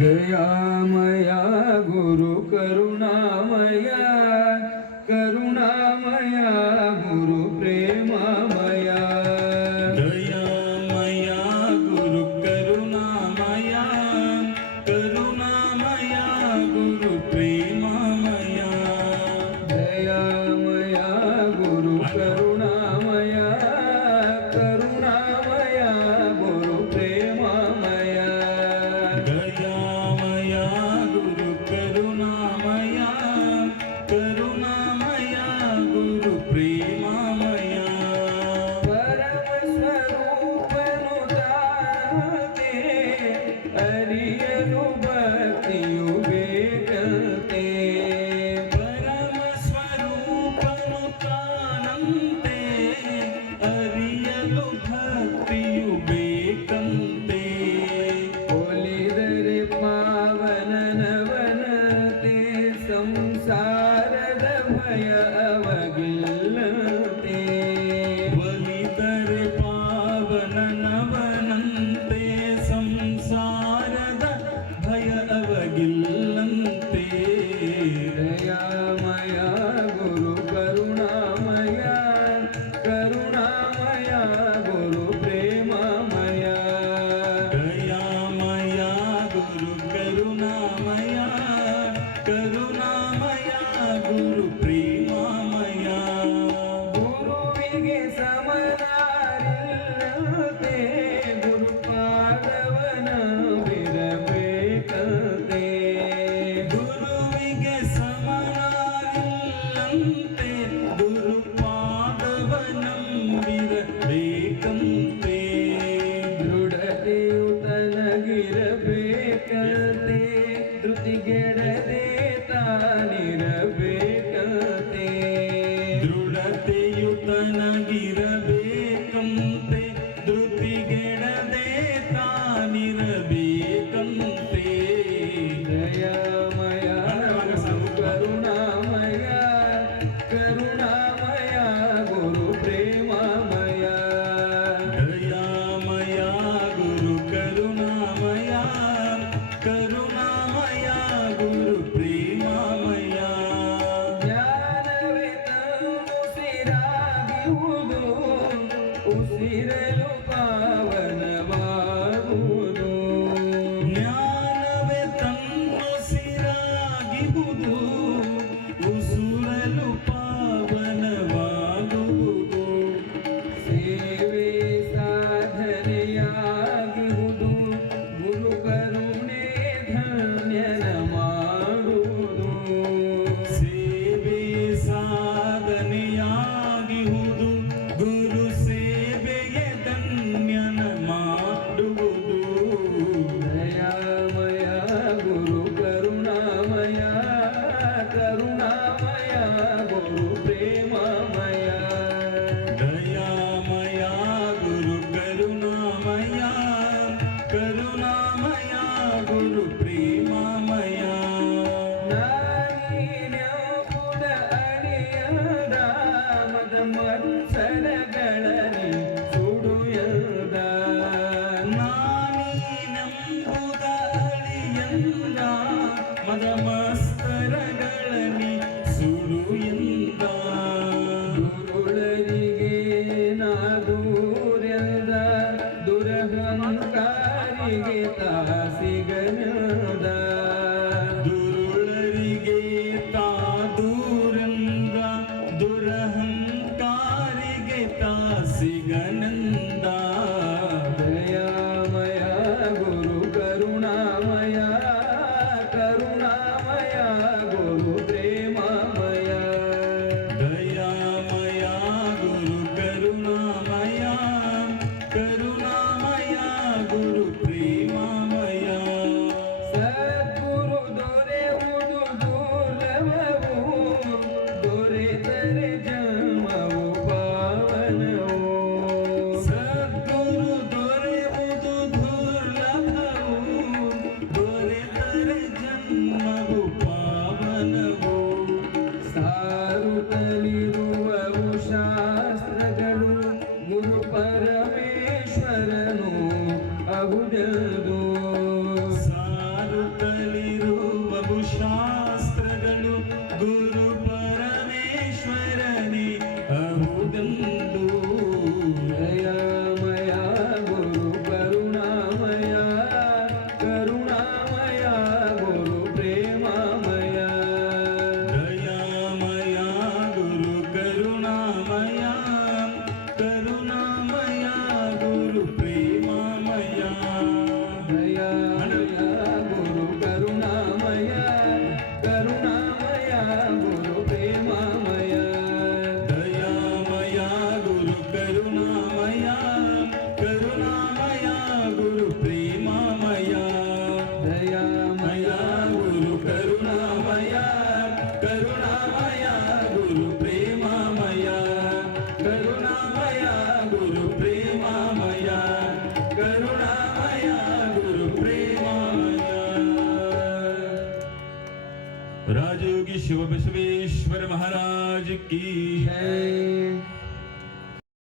ದಯಾಮಯ Guru ಕರುಣಾಮಯ ಕರುಣಾಮಯ Guru Prema करुणामया गुरुप्रिय। ನನಗಿರಬೇಕು Karuna కరుణామయ కరుణామయ Guru ప్రేమమయ దయామయ Guru కరుణామయ Karu i Feliz. शिवबसवेश्वर महाराज की है